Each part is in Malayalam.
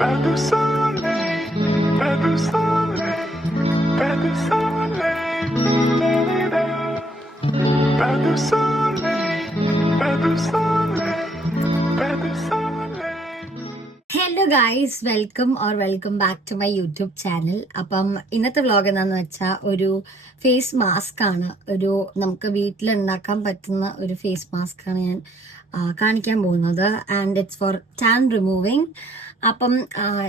Pas de soleil, pas de soleil, pas de soleil, pas de soleil, pas de soleil, pas de soleil. Hello guys, welcome back to my YouTube channel. അപ്പം ഇന്നത്തെ വ്ളോഗ് എന്താന്ന് വെച്ചാൽ ഒരു ഫേസ് മാസ്ക് ആണ്. നമുക്ക് വീട്ടിലുണ്ടാക്കാൻ പറ്റുന്ന ഒരു ഫേസ് മാസ്ക് ആണ് ഞാൻ കാണിക്കാൻ പോകുന്നത്. And it's for tan removing. അപ്പം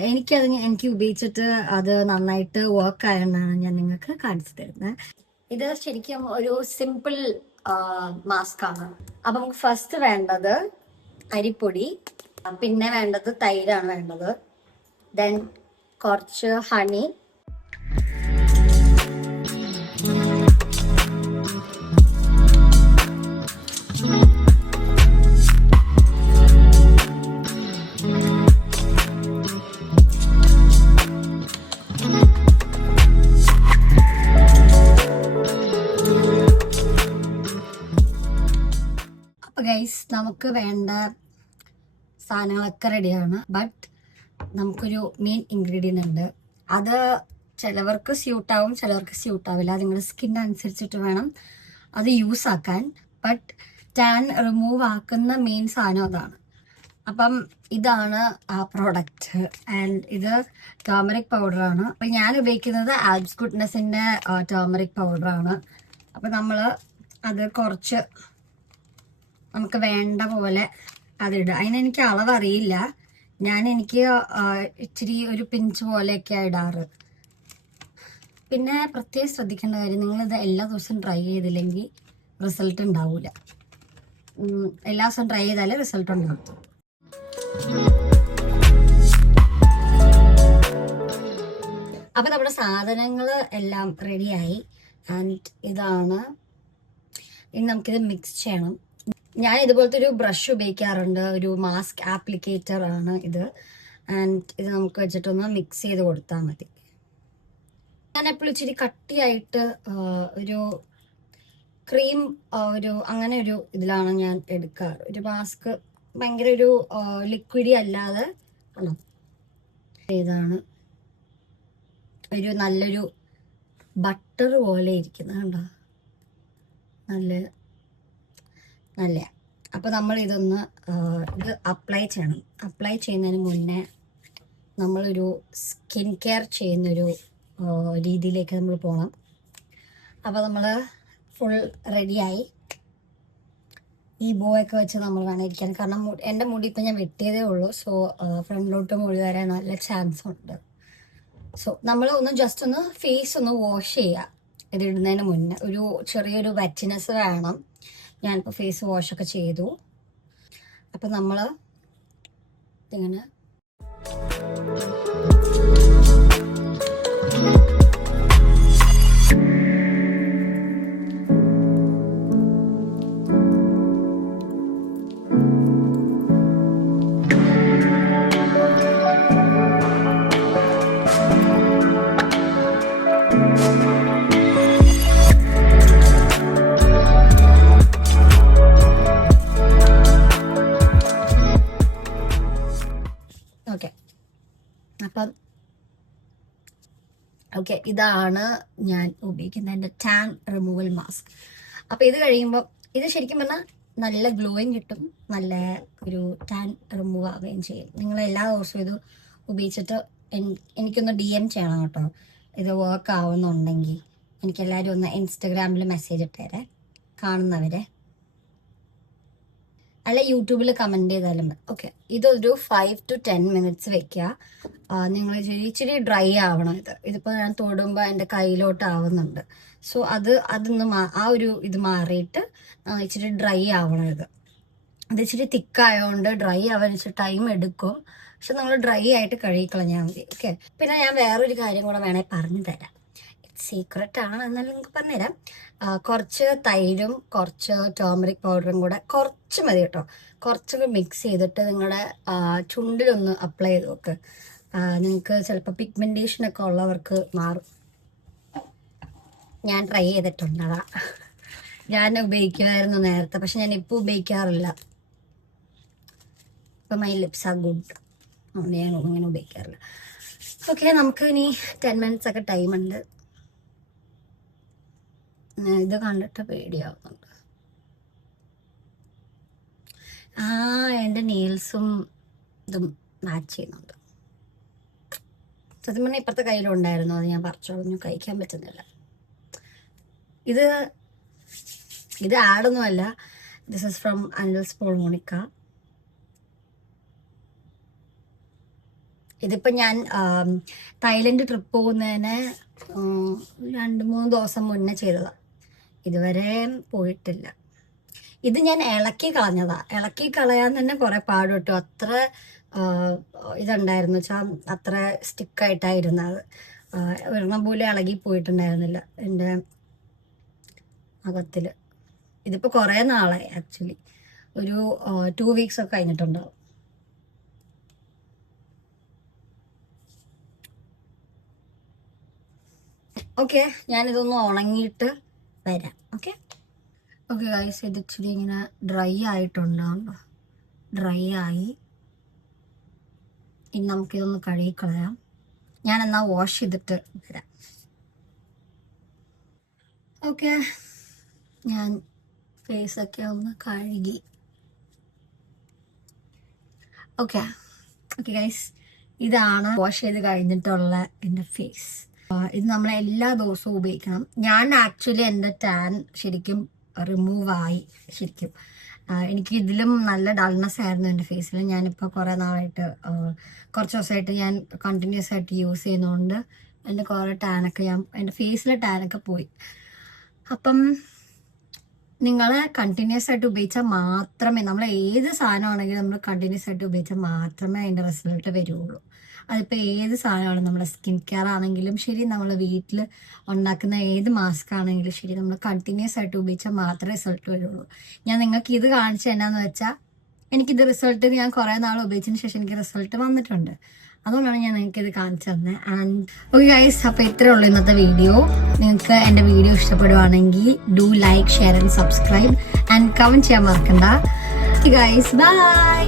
എനിക്ക് ഉപയോഗിച്ചിട്ട് അത് നന്നായിട്ട് വർക്ക് ആയതുകൊണ്ടാണ് ഞാൻ നിങ്ങൾക്ക് കാണിച്ചു തരുന്നത്. ഇത് ശരിക്കും ഒരു സിമ്പിൾ മാസ്ക് ആണ്. അപ്പം നമുക്ക് ഫസ്റ്റ് വേണ്ടത് അരിപ്പൊടി, പിന്നെ വേണ്ടത് തൈരാണ് വേണ്ടത്, ദെൻ കുറച്ച് ഹണി, അപ്പൊ ഗൈസ് നമുക്ക് വേണ്ട സാധനങ്ങളൊക്കെ റെഡിയാണ്. ബട്ട് നമുക്കൊരു മെയിൻ ഇൻഗ്രീഡിയൻ്റ് ഉണ്ട്. അത് ചിലവർക്ക് സ്യൂട്ടാവും, ചിലവർക്ക് സ്യൂട്ടാവില്ല. നിങ്ങളുടെ സ്കിൻ അനുസരിച്ചിട്ട് വേണം അത് യൂസ് ആക്കാൻ. ബട്ട് ടാൻ റിമൂവ് ആക്കുന്ന മെയിൻ സാധനം അതാണ്. അപ്പം ഇതാണ് ആ പ്രോഡക്റ്റ്. ആൻഡ് ഇത് ടേമറിക് പൗഡറാണ്. അപ്പം ഞാൻ ഉപയോഗിക്കുന്നത് ആൽബ്സ് ഗുഡ്നെസ്സിൻ്റെ ടേമറിക് പൗഡറാണ്. അപ്പം നമ്മൾ അത് കുറച്ച് നമുക്ക് വേണ്ട പോലെ അതിടുക. അതിനെനിക്ക് അളവറിയില്ല. എനിക്ക് ഇച്ചിരി ഒരു പിഞ്ച് പോലെയൊക്കെ ഇടാറ്. പിന്നെ പ്രത്യേകം ശ്രദ്ധിക്കേണ്ട കാര്യം, നിങ്ങളിത് എല്ലാ ദിവസവും ട്രൈ ചെയ്തില്ലെങ്കിൽ റിസൾട്ട് ഉണ്ടാവില്ല. എല്ലാ ദിവസവും ട്രൈ ചെയ്താലേ റിസൾട്ട് ഉണ്ടാവും. അപ്പം നമ്മുടെ സാധനങ്ങൾ എല്ലാം റെഡിയായി. ആൻഡ് ഇനി നമുക്കിത് മിക്സ് ചെയ്യണം. ഞാൻ ഇതുപോലത്തെ ഒരു ബ്രഷ് ഉപയോഗിക്കാറുണ്ട്. ഒരു മാസ്ക് ആപ്ലിക്കേറ്റർ ആണ് ഇത്. ആൻഡ് ഇത് നമുക്ക് വെച്ചിട്ടൊന്ന് മിക്സ് ചെയ്ത് കൊടുത്താൽ മതി. ഞാൻ എപ്പോഴും ഇച്ചിരി കട്ടിയായിട്ട് ഒരു ക്രീം അങ്ങനെ ഒരു ഇതിലാണ് ഞാൻ എടുക്കാറ്. ഒരു മാസ്ക് ഭയങ്കര ഒരു ലിക്വിഡി അല്ലാതെ ആണോ. ഇതാണ് നല്ലൊരു ബട്ടർ പോലെ ഇരിക്കുന്നത് കണ്ടോ, നല്ല. അപ്പോൾ നമ്മൾ ഇത് അപ്ലൈ ചെയ്യണം. അപ്ലൈ ചെയ്യുന്നതിന് മുന്നേ നമ്മളൊരു സ്കിൻ കെയർ ചെയ്യുന്നൊരു രീതിയിലേക്ക് നമ്മൾ പോകണം. അപ്പോൾ നമ്മൾ ഫുൾ റെഡിയായി. ഈ ബോയൊക്കെ വെച്ച് നമ്മൾ വേണം ഇരിക്കാൻ. കാരണം എൻ്റെ മുടി ഇപ്പം ഞാൻ വെട്ടിയതേ ഉള്ളൂ. സോ ഫ്രണ്ടിലോട്ട് മുടി വരാൻ നല്ല ചാൻസ് ഉണ്ട്. സോ നമ്മൾ ജസ്റ്റ് ഒന്ന് ഫേസ് ഒന്ന് വാഷ് ചെയ്യുക. ഇതിടുന്നതിന് മുന്നേ ഒരു ചെറിയൊരു വെറ്റ്നെസ് വേണം. ഞാനിപ്പോൾ ഫേസ് വാഷൊക്കെ ചെയ്തു. അപ്പം നമ്മൾ ഇങ്ങനെ ഓക്കെ, ഇതാണ് ഞാൻ ഉപയോഗിക്കുന്ന എൻ്റെ ടാൻ റിമൂവൽ മാസ്ക്. അപ്പം ഇത് കഴിയുമ്പോൾ ഇത് ശരിക്കും പറഞ്ഞാൽ നല്ല ഗ്ലോയിങ് കിട്ടും, നല്ല ഒരു ടാൻ റിമൂവ് ആവുകയും ചെയ്യും. നിങ്ങൾ എല്ലാ ദിവസവും ഇത് ഉപയോഗിച്ചിട്ട് എനിക്കൊന്ന് DM ചെയ്യണം കേട്ടോ. ഇത് വർക്ക് ആവുന്നുണ്ടെങ്കിൽ എനിക്കെല്ലാവരും ഒന്ന് ഇൻസ്റ്റഗ്രാമിൽ മെസ്സേജ് ഇട്ടേരെ, കാണുന്നവരെ, അല്ല യൂട്യൂബിൽ കമൻറ്റ് ചെയ്താലും മതി. ഓക്കെ, ഇതൊരു 5 to 10 minutes വെക്കുക. നിങ്ങൾ ഇച്ചിരി ഡ്രൈ ആവണം. ഇതിപ്പോൾ ഞാൻ തൊടുമ്പോൾ എൻ്റെ കയ്യിലോട്ട് ആവുന്നുണ്ട്. സോ ആ ഒരു ഇത് മാറിയിട്ട് ഇച്ചിരി ഡ്രൈ ആവണം. ഇത് ഇച്ചിരി തിക്കായതുകൊണ്ട് ഡ്രൈ ആവാൻ ഇച്ചിരി ടൈം എടുക്കും. പക്ഷെ നമ്മൾ ഡ്രൈ ആയിട്ട് കഴുകിക്കളഞ്ഞാൽ മതി. ഓക്കെ, പിന്നെ ഞാൻ വേറൊരു കാര്യം കൂടെ വേണമെങ്കിൽ പറഞ്ഞു തരാം. സീക്രട്ട് ആണ്, എന്നാലും നിങ്ങൾക്ക് പറഞ്ഞുതരാം. കുറച്ച് തൈരും കുറച്ച് ടേമറിക് പൗഡറും കൂടെ കുറച്ച് മതി കേട്ടോ. കുറച്ചൊക്കെ മിക്സ് ചെയ്തിട്ട് നിങ്ങളുടെ ചുണ്ടിലൊന്ന് അപ്ലൈ ചെയ്ത് നോക്ക്. നിങ്ങൾക്ക് ചിലപ്പോൾ പിഗ്മെൻറ്റേഷനൊക്കെ ഉള്ളവർക്ക് മാറും. ഞാൻ ട്രൈ ചെയ്തിട്ടുണ്ടതാ. ഞാൻ ഉപയോഗിക്കുമായിരുന്നു നേരത്തെ, പക്ഷെ ഞാൻ ഇപ്പോൾ ഉപയോഗിക്കാറില്ല. ഇപ്പം മൈ ലിപ്സ് ആർ ഗുഡ്. അതുകൊണ്ട് ഞാൻ ഇങ്ങനെ ഉപയോഗിക്കാറില്ല. ഓക്കെ, നമുക്ക് ഇനി 10 minutes ഒക്കെ ടൈമുണ്ട്. ഇത് കണ്ടിട്ട് പേടിയാവുന്നുണ്ട്. എൻ്റെ നെയിൽസും ഇതും മാച്ച് ചെയ്യുന്നുണ്ട്. സത്യം പറഞ്ഞാൽ ഇപ്പുറത്തെ കയ്യിലുണ്ടായിരുന്നു, അത് ഞാൻ പറിച്ചു കളഞ്ഞു, കഴിക്കാൻ പറ്റുന്നില്ല. ഇത് ആഡൊന്നുമല്ല, this is from Anil's Paul Monica. ഇതിപ്പോൾ ഞാൻ തായ്ലൻഡ് ട്രിപ്പ് പോകുന്നതിന് 2-3 ദിവസം മുന്നേ ചെയ്തതാണ്. ഇതുവരെ പോയിട്ടില്ല. ഇത് ഞാൻ ഇളക്കി കളഞ്ഞതാ. ഇളക്കി കളയാൻ തന്നെ കുറെ പാട് കിട്ടും. അത്ര ഇതുണ്ടായിരുന്നു വെച്ചാൽ അത്ര സ്റ്റിക്കായിട്ടായിരുന്നത്. ഒരെണ്ണം പോലും ഇളകി പോയിട്ടുണ്ടായിരുന്നില്ല എൻ്റെ അകത്തിൽ. ഇതിപ്പോൾ കുറേ നാളായി, ആക്ച്വലി ഒരു 2 weeks ഒക്കെ കഴിഞ്ഞിട്ടുണ്ടാവും. ഓക്കെ, ഞാനിതൊന്ന് ഉണങ്ങിയിട്ട് വരാം. ഓക്കെ ഗൈസ്, ഇത് ഇച്ചിരി ഇങ്ങനെ ഡ്രൈ ആയിട്ടുണ്ടോ? ഡ്രൈ ആയി. ഇനി നമുക്കിതൊന്ന് കഴുകിക്കളയാം. ഞാൻ എന്നാൽ വാഷ് ചെയ്തിട്ട് വരാം. ഓക്കെ, ഞാൻ ഫേസൊക്കെ ഒന്ന് കഴുകി. ഓക്കെ ഗൈസ്, ഇതാണ് വാഷ് ചെയ്ത് കഴിഞ്ഞിട്ടുള്ള എൻ്റെ ഫേസ്. ഇത് നമ്മൾ എല്ലാ ദിവസവും ഉപയോഗിക്കണം. ഞാൻ ആക്ച്വലി എൻ്റെ ടാൻ ശരിക്കും റിമൂവ് ആയി. ശരിക്കും എനിക്ക് ഇതിലും നല്ല ഡൾനെസ് ആയിരുന്നു എൻ്റെ ഫേസിൽ. ഞാനിപ്പോൾ കുറേ നാളായിട്ട്, കുറച്ച് ദിവസമായിട്ട് ഞാൻ കണ്ടിന്യൂസ് ആയിട്ട് യൂസ് ചെയ്യുന്നതുകൊണ്ട് എൻ്റെ കുറേ ടാനൊക്കെ എൻ്റെ ഫേസിലെ ടാനൊക്കെ പോയി. അപ്പം നിങ്ങൾ കണ്ടിന്യൂസ് ആയിട്ട് ഉപയോഗിച്ചാൽ മാത്രമേ, നമ്മൾ ഏത് സാധനമാണെങ്കിലും നമ്മൾ കണ്ടിന്യൂസ് ആയിട്ട് ഉപയോഗിച്ചാൽ മാത്രമേ അതിൻ്റെ റിസൾട്ട് വരുള്ളൂ. അതിപ്പോൾ ഏത് സാധനമാണ്, നമ്മുടെ സ്കിൻ കെയർ ആണെങ്കിലും ശരി, നമ്മൾ വീട്ടിൽ ഉണ്ടാക്കുന്ന ഏത് മാസ്ക് ആണെങ്കിലും ശരി, നമ്മൾ കണ്ടിന്യൂസ് ആയിട്ട് ഉപയോഗിച്ചാൽ മാത്രമേ റിസൾട്ട് വരുള്ളൂ. ഞാൻ നിങ്ങൾക്ക് ഇത് കാണിച്ച എന്നാന്ന് വെച്ചാൽ, എനിക്കിത് റിസൾട്ട് ഞാൻ കുറേ നാൾ ഉപയോഗിച്ചതിന് ശേഷം എനിക്ക് റിസൾട്ട് വന്നിട്ടുണ്ട്. അതുകൊണ്ടാണ് ഞാൻ നിങ്ങൾക്കിത് കാണിച്ചു തന്നെ. ആൻഡ് ഓക്കെ ഗൈസ്, അപ്പോൾ ഇത്രയേ ഉള്ളൂ ഇന്നത്തെ വീഡിയോ. നിങ്ങൾക്ക് എൻ്റെ വീഡിയോ ഇഷ്ടപ്പെടുവാണെങ്കിൽ do like, share and subscribe and comment ചെയ്യാൻ മറക്കണ്ട. Guys bye.